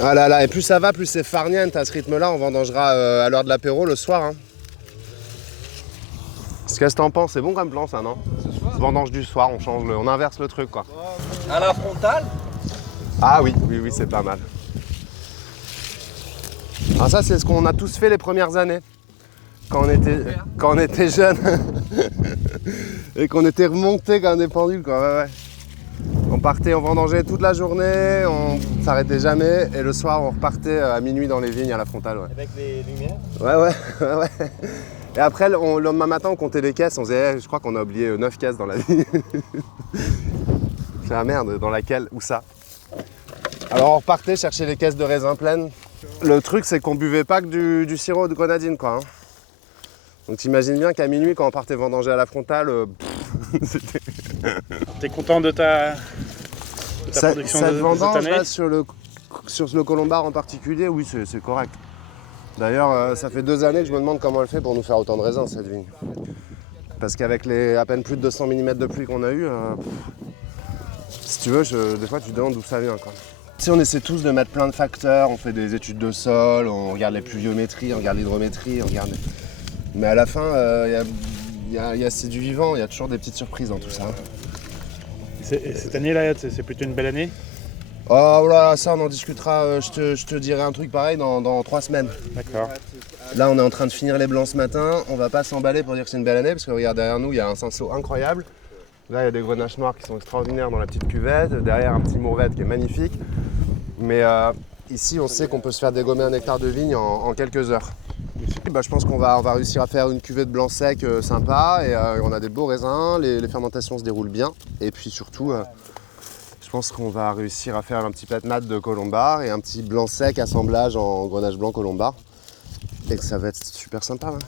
Ah là là, et plus ça va, plus c'est farniente à ce rythme-là. On vendangera à l'heure de l'apéro le soir. Hein. Qu'est-ce que t'en penses? C'est bon comme plan ça, non? Vendange du soir, on change on inverse le truc quoi. À la frontale? Ah oui, oui, oui, c'est pas mal. Ah, ça, c'est ce qu'on a tous fait les premières années. Quand on était jeunes. Et qu'on était remontés comme des pendules, quoi. Ouais, ouais. On partait, on vendangeait toute la journée, on s'arrêtait jamais. Et le soir, on repartait à minuit dans les vignes à la frontale. Ouais. Avec les lumières? Ouais, ouais, ouais, ouais. Et après, le lendemain matin, on comptait les caisses. On disait, je crois qu'on a oublié 9 caisses dans la vigne. C'est la merde, dans laquelle? Où ça? Alors on repartait chercher les caisses de raisin pleines. Le truc c'est qu'on buvait pas que du sirop de grenadine quoi. Hein. Donc t'imagines bien qu'à minuit quand on partait vendanger à la frontale, c'était... T'es content de ta production cette de vendange cette année là, sur le colombard en particulier, oui c'est correct. D'ailleurs ça fait 2 années que je me demande comment elle fait pour nous faire autant de raisins cette vigne. Parce qu'avec les à peine plus de 200 mm de pluie qu'on a eu, si tu veux, des fois tu te demandes d'où ça vient quoi. Si on essaie tous de mettre plein de facteurs, on fait des études de sol, on regarde les pluviométries, on regarde l'hydrométrie, on regarde... Mais à la fin, c'est du vivant, il y a toujours des petites surprises dans tout ça. Cette année-là, c'est plutôt une belle année? Oh là, ça on en discutera, je te dirai un truc pareil dans 3 semaines. D'accord. Là on est en train de finir les blancs ce matin, on va pas s'emballer pour dire que c'est une belle année, parce que regarde derrière nous, il y a un cinceau incroyable. Là il y a des grenaches noires qui sont extraordinaires dans la petite cuvette, derrière un petit mourvèdre qui est magnifique. Mais ici, on sait qu'on peut se faire dégommer 1 hectare de vigne en quelques heures. Bah, je pense qu'on va réussir à faire une cuvée de blanc sec sympa et on a des beaux raisins, les fermentations se déroulent bien. Et puis surtout, je pense qu'on va réussir à faire un petit pet mat de colombard et un petit blanc sec assemblage en grenache blanc colombard. Et que ça va être super sympa. Là.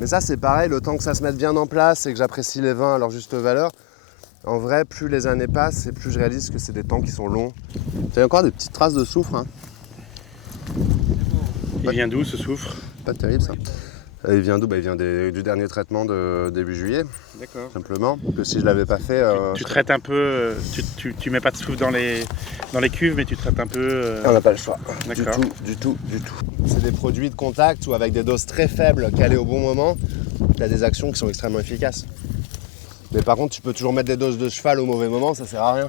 Mais ça, c'est pareil, le temps que ça se mette bien en place et que j'apprécie les vins à leur juste valeur. En vrai, plus les années passent et plus je réalise que c'est des temps qui sont longs. Il y a encore des petites traces de soufre. Hein. Il vient d'où ce soufre? Pas terrible ça. Il vient d'où? Il vient du dernier traitement de début juillet. D'accord. Simplement. Que si je l'avais pas fait. Tu traites un peu. Tu mets pas de soufre dans les cuves, mais tu traites un peu. On n'a pas le choix. D'accord. Du tout. C'est des produits de contact ou avec des doses très faibles calées au bon moment. Il y a des actions qui sont extrêmement efficaces. Mais par contre, tu peux toujours mettre des doses de cheval au mauvais moment, ça sert à rien.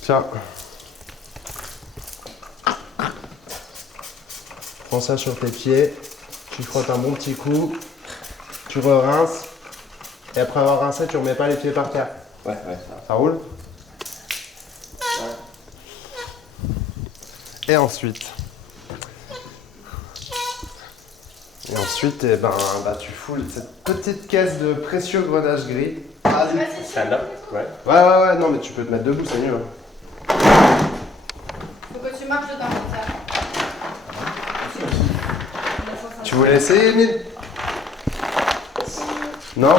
Tiens. Prends ça sur tes pieds, tu frottes un bon petit coup, tu re-rinces, et après avoir rincé, tu remets pas les pieds par terre. Ouais. Ça roule? Et ensuite, eh ben, tu foules cette petite caisse de précieux grenage gris. Celle-là? Ouais. Ouais, non mais tu peux te mettre debout, c'est mieux. Hein. Faut que tu marches dedans, ça. Tu voulais essayer, Emile? Non?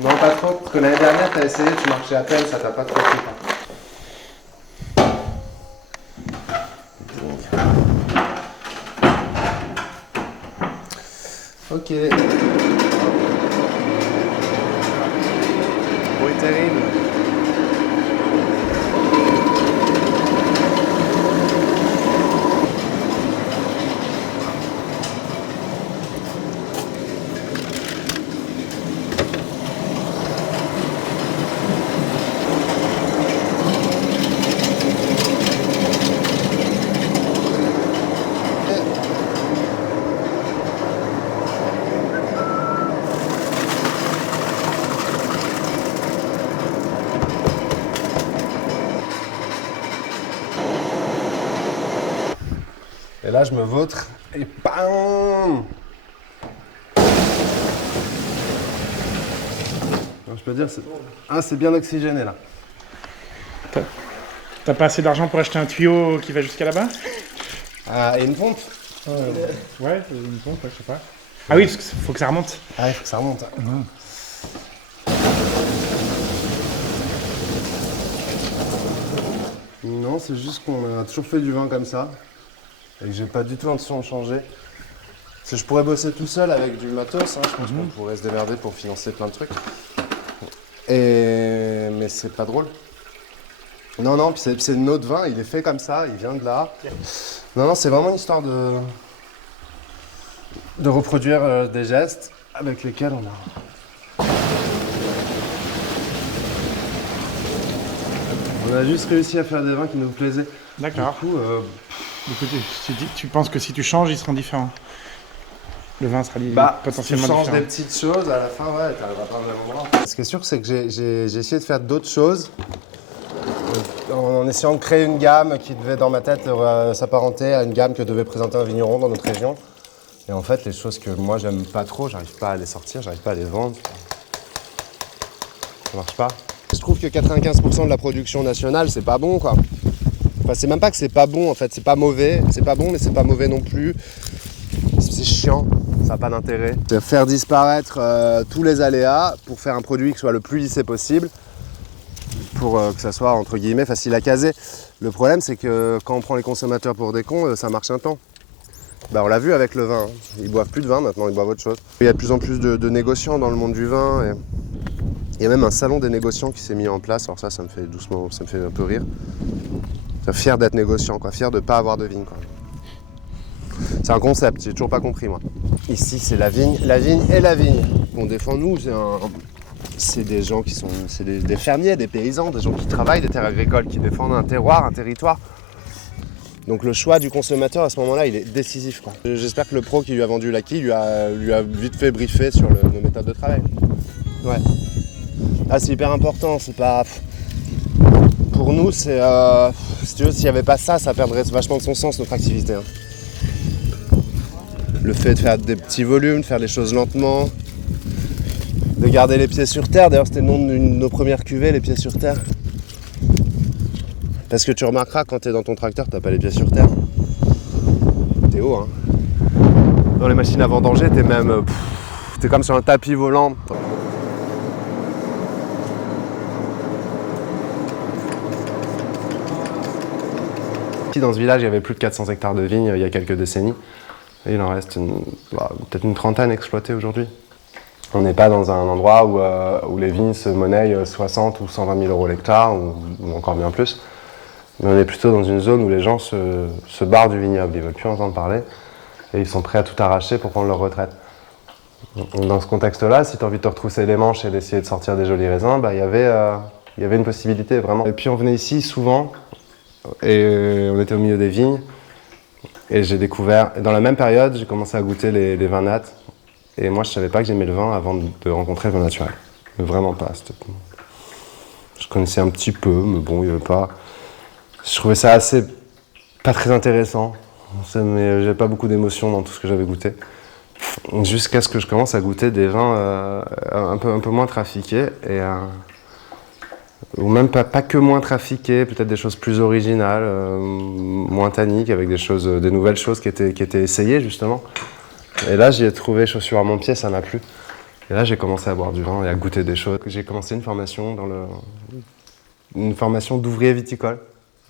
Non, pas trop. Parce que l'année dernière, t'as essayé, tu marchais à peine, ça t'a pas trop plu. Ok. Bruit terrible. Et là, je me vautre et bam! Je peux dire, c'est bien oxygéné là. T'as pas assez d'argent pour acheter un tuyau qui va jusqu'à là-bas? Ah, et une pompe? Ouais, une pompe, je sais pas. Ah oui, parce qu'il faut que ça remonte. Ah, il faut que ça remonte. Non, c'est juste qu'on a toujours fait du vin comme ça. Et que j'ai pas du tout l'intention de changer. Parce que je pourrais bosser tout seul avec du matos, hein. Je pense qu'on pourrait se démerder pour financer plein de trucs. Mais c'est pas drôle. Non, non, puis c'est notre vin, il est fait comme ça, il vient de là. Non, non, c'est vraiment une histoire de reproduire des gestes avec lesquels on a juste réussi à faire des vins qui nous plaisaient. D'accord. Du coup, Du coup, tu penses que si tu changes, ils seront différents. Le vin sera potentiellement si tu changes différent. des petites choses, à la fin, ouais, t'arriveras pas au même endroit. Ce qui est sûr, c'est que j'ai essayé de faire d'autres choses en essayant de créer une gamme qui devait, dans ma tête, s'apparenter à une gamme que devait présenter un vigneron dans notre région. Et en fait, les choses que moi, j'aime pas trop, j'arrive pas à les sortir, j'arrive pas à les vendre. Ça marche pas. Je trouve que 95% de la production nationale, c'est pas bon, quoi. Enfin, c'est même pas que c'est pas bon, en fait, c'est pas mauvais. C'est pas bon, mais c'est pas mauvais non plus. C'est chiant, ça n'a pas d'intérêt. Faire disparaître tous les aléas pour faire un produit qui soit le plus lissé possible, pour que ça soit, entre guillemets, facile à caser. Le problème, c'est que quand on prend les consommateurs pour des cons, ça marche un temps. Bah, on l'a vu avec le vin, hein. Ils boivent plus de vin maintenant, ils boivent autre chose. Il y a de plus en plus de négociants dans le monde du vin. Et il y a même un salon des négociants qui s'est mis en place, alors ça me fait doucement, ça me fait un peu rire. Fier d'être négociant, quoi. Fier de ne pas avoir de vigne, quoi. C'est un concept, j'ai toujours pas compris, moi. Ici, c'est la vigne et la vigne. On défend, nous, c'est des gens qui sont... C'est des fermiers, des paysans, des gens qui travaillent des terres agricoles, qui défendent un terroir, un territoire. Donc le choix du consommateur, à ce moment-là, il est décisif, quoi. J'espère que le pro qui lui a vendu l'acquis lui a vite fait briefer sur nos méthodes de travail. Ouais. Ah, c'est hyper important, c'est pas... Pour nous, c'est... si tu veux, s'il n'y avait pas ça, ça perdrait vachement de son sens, notre activité, hein. Le fait de faire des petits volumes, de faire les choses lentement, de garder les pieds sur terre. D'ailleurs, c'était le nom de nos premières cuvées, les pieds sur terre. Parce que tu remarqueras, quand tu es dans ton tracteur, t'as pas les pieds sur terre. T'es haut, hein. Dans les machines à vendanger, t'es même... t'es comme sur un tapis volant. Dans ce village, il y avait plus de 400 hectares de vignes il y a quelques décennies. Et il en reste peut-être une trentaine exploitées aujourd'hui. On n'est pas dans un endroit où les vignes se monnaient 60 ou 120 000 euros l'hectare, ou encore bien plus. Mais on est plutôt dans une zone où les gens se barrent du vignoble, ils ne veulent plus entendre parler, et ils sont prêts à tout arracher pour prendre leur retraite. Dans ce contexte-là, si tu as envie de te retrousser les manches et d'essayer de sortir des jolis raisins, il y avait une possibilité, vraiment. Et puis on venait ici souvent, et on était au milieu des vignes, et j'ai découvert, et dans la même période, j'ai commencé à goûter les vins nats. Et moi, je ne savais pas que j'aimais le vin avant de rencontrer le vin naturel. Mais vraiment pas. Je connaissais un petit peu, mais bon, il n'y avait pas... Je trouvais ça assez... pas très intéressant. Mais j'avais pas beaucoup d'émotions dans tout ce que j'avais goûté. Jusqu'à ce que je commence à goûter des vins un peu moins trafiqués. Ou même pas que moins trafiqués, peut-être des choses plus originales, moins tanniques, avec des nouvelles choses qui étaient essayées, justement. Et là, j'y ai trouvé chaussures à mon pied, ça m'a plu. Et là, j'ai commencé à boire du vin et à goûter des choses. J'ai commencé une formation d'ouvrier viticole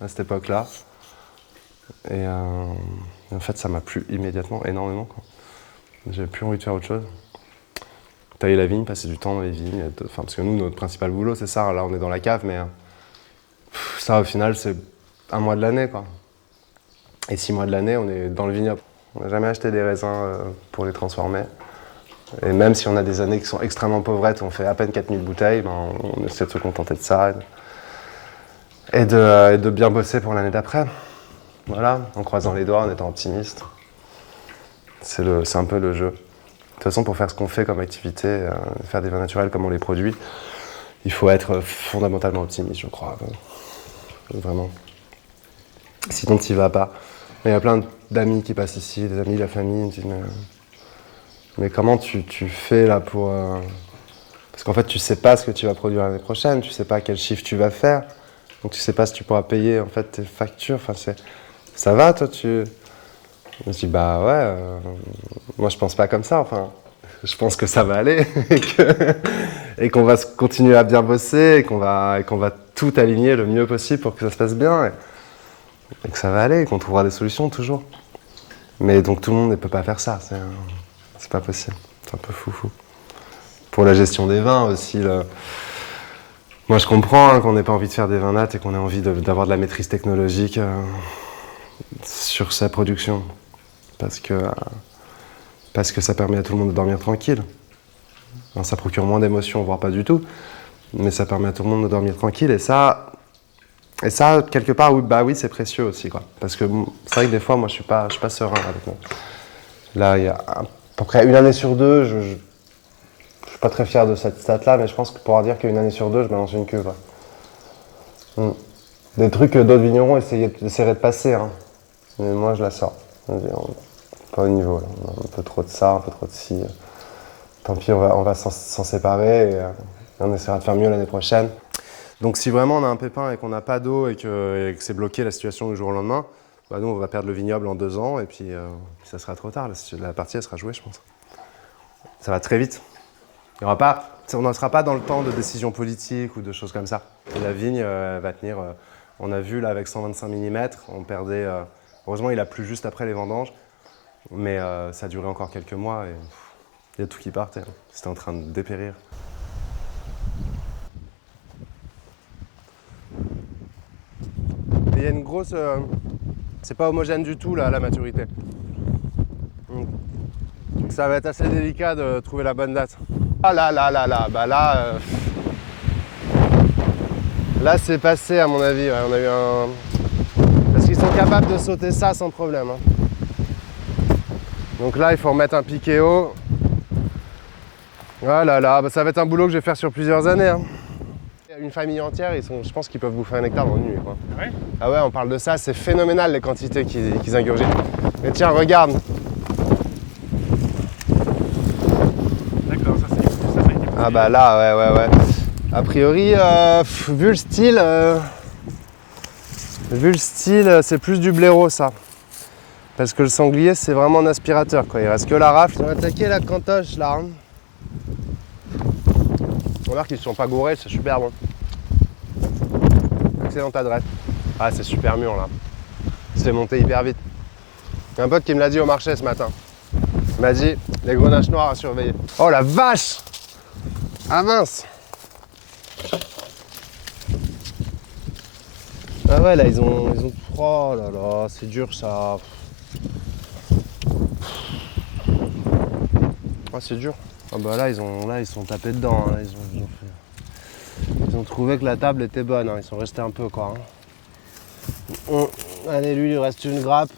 à cette époque-là. Et en fait, ça m'a plu immédiatement, énormément, quoi. J'avais plus envie de faire autre chose. Tailler la vigne, passer du temps dans les vignes. Parce que nous, notre principal boulot, c'est ça. Là, on est dans la cave, mais ça, au final, c'est un mois de l'année, quoi. Et 6 mois de l'année, on est dans le vignoble. On n'a jamais acheté des raisins pour les transformer. Et même si on a des années qui sont extrêmement pauvrettes, on fait à peine 4000 bouteilles, on essaie de se contenter de ça et de bien bosser pour l'année d'après. Voilà, en croisant les doigts, en étant optimiste. C'est un peu le jeu. De toute façon, pour faire ce qu'on fait comme activité, faire des vins naturels comme on les produit, il faut être fondamentalement optimiste, je crois. Vraiment. Sinon, tu n'y vas pas. Mais il y a plein d'amis qui passent ici, des amis de la famille, ils me disent mais comment tu fais là pour... Parce qu'en fait, tu sais pas ce que tu vas produire l'année prochaine, tu sais pas quel chiffre tu vas faire, donc tu sais pas si tu pourras payer en fait tes factures. Enfin, ça va, toi, Je me dis bah ouais, moi je pense pas comme ça. Enfin, je pense que ça va aller et qu'on va continuer à bien bosser et qu'on va tout aligner le mieux possible pour que ça se passe bien et que ça va aller, et qu'on trouvera des solutions toujours. Mais donc tout le monde ne peut pas faire ça, c'est pas possible, c'est un peu foufou. Pour la gestion des vins aussi, moi je comprends qu'on n'ait pas envie de faire des vins nats et qu'on ait envie d'avoir de la maîtrise technologique sur sa production. Parce que ça permet à tout le monde de dormir tranquille. Alors, ça procure moins d'émotions, voire pas du tout, mais ça permet à tout le monde de dormir tranquille. Et ça quelque part, oui, c'est précieux aussi, quoi. Parce que c'est vrai que des fois, moi, je suis pas serein avec moi. Là, il y a à peu près une année sur deux, je suis pas très fier de cette stat-là, mais je pense que pour dire qu'une année sur deux, je balance une queue, quoi. Des trucs que d'autres vignerons essaieraient de passer, hein. Mais moi, je la sors. Pas au niveau, là. Un peu trop de ça, un peu trop de ci. Tant pis, on va s'en séparer et on essaiera de faire mieux l'année prochaine. Donc si vraiment on a un pépin et qu'on n'a pas d'eau et que c'est bloqué la situation du jour au lendemain, bah nous on va perdre le vignoble en 2 ans et puis ça sera trop tard. La partie elle sera jouée, je pense. Ça va très vite. On ne sera pas dans le temps de décisions politiques ou de choses comme ça. Et la vigne va tenir. On a vu là avec 125 mm, on perdait. Heureusement il a plu juste après les vendanges, mais ça a duré encore quelques mois et il y a tout qui partait. C'était en train de dépérir. Il y a une grosse... c'est pas homogène du tout là, la maturité. Donc ça va être assez délicat de trouver la bonne date. Ah là, bah là... Là c'est passé à mon avis, ouais. On a eu un... Parce qu'ils sont capables de sauter ça sans problème. Hein. Donc là il faut remettre un piquet haut. Ah là, bah ça va être un boulot que je vais faire sur plusieurs années. Hein. Une famille entière, je pense qu'ils peuvent bouffer un hectare dans une nuit. Quoi. Ah ouais? Ah ouais, on parle de ça, c'est phénoménal les quantités qu'ils ingurgitent. Mais tiens, regarde. D'accord, ça c'est été. Ah bah là, ouais. A priori, vu le style, c'est plus du blaireau ça. Parce que le sanglier, c'est vraiment un aspirateur, quoi. Il reste que la rafle. Ils ont attaqué la cantoche là. Hein. On voit qu'ils ne sont pas gourés, c'est super bon. Excellente adresse. Ah, c'est super mûr là. C'est monté hyper vite. Il y a un pote qui me l'a dit au marché ce matin. Il m'a dit, les grenaches noirs à surveiller. Oh la vache! Ah mince! Ah ouais, là ils ont... Oh là là, c'est dur ça. Oh, c'est dur. Ah bah là ils sont tapés dedans. Hein. Ils ont trouvé que la table était bonne. Hein. Ils sont restés un peu quoi. Hein. Allez, lui, il lui reste une grappe.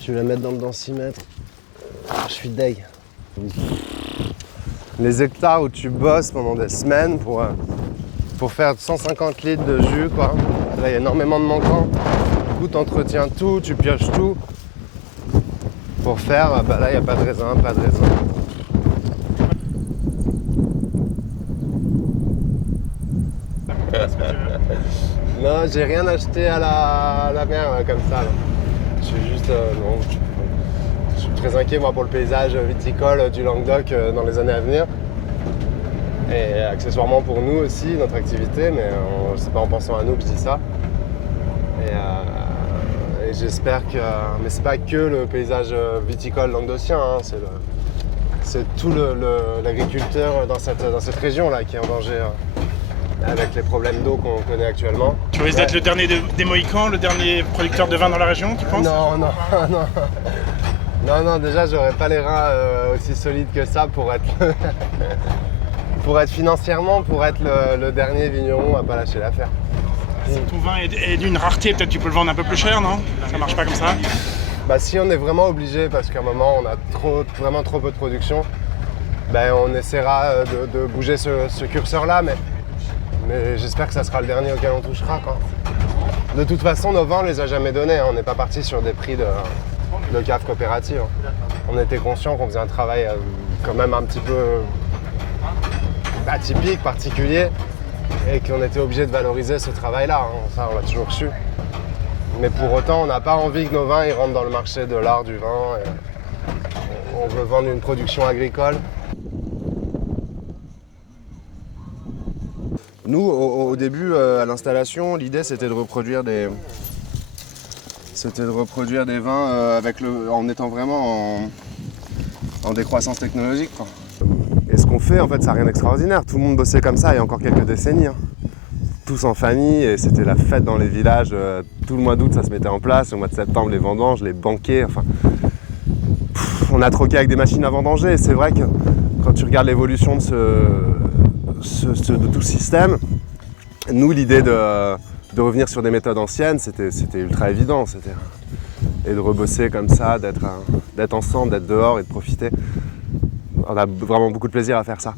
Je vais la mettre dans le densimètre. Je suis deg. Les hectares où tu bosses pendant des semaines pour faire 150 litres de jus, quoi. Là, il y a énormément de manquants. Du coup, tu entretiens tout, tu pioches tout. Pour faire, bah là, il n'y a pas de raisin, pas de raisin. Non, j'ai rien acheté à la mer comme ça. Là. Je suis juste... non, je suis très inquiet moi pour le paysage viticole du Languedoc dans les années à venir. Et accessoirement pour nous aussi, notre activité, mais c'est pas en pensant à nous que je dis ça. Et j'espère que... Mais c'est pas que le paysage viticole languedocien, hein, c'est tout l'agriculteur dans cette région là qui est en danger. Avec les problèmes d'eau qu'on connaît actuellement. Tu risques d'être le dernier des Mohicans, le dernier producteur de vin dans la région, tu penses? Non, déjà j'aurais pas les reins aussi solides que ça pour être financièrement, pour être le dernier vigneron à pas lâcher l'affaire. Si ton vin est d'une rareté, peut-être tu peux le vendre un peu plus cher, non? Ça marche pas comme ça? Bah si on est vraiment obligé, parce qu'à un moment on a vraiment trop peu de production, ben on essaiera de bouger ce curseur-là, mais j'espère que ça sera le dernier auquel on touchera. Quoi. De toute façon, nos vins, on les a jamais donnés. Hein. On n'est pas parti sur des prix de cave coopérative. On était conscient qu'on faisait un travail quand même un petit peu atypique, particulier, et qu'on était obligé de valoriser ce travail-là. Hein. Ça, on l'a toujours su. Mais pour autant, on n'a pas envie que nos vins ils rentrent dans le marché de l'art du vin. Et on veut vendre une production agricole. Nous, au début, à l'installation, l'idée c'était de reproduire c'était de reproduire des vins en étant vraiment en décroissance technologique, quoi. Et ce qu'on fait, en fait, ça n'a rien d'extraordinaire. Tout le monde bossait comme ça il y a encore quelques décennies, hein. Tous en famille, et c'était la fête dans les villages. Tout le mois d'août, ça se mettait en place. Au mois de septembre, les vendanges, les banquets. Enfin, on a troqué avec des machines à vendanger. Et c'est vrai que quand tu regardes l'évolution de tout ce système, nous, l'idée de revenir sur des méthodes anciennes, c'était ultra évident. Et de rebosser comme ça, d'être ensemble, d'être dehors et de profiter. On a vraiment beaucoup de plaisir à faire ça.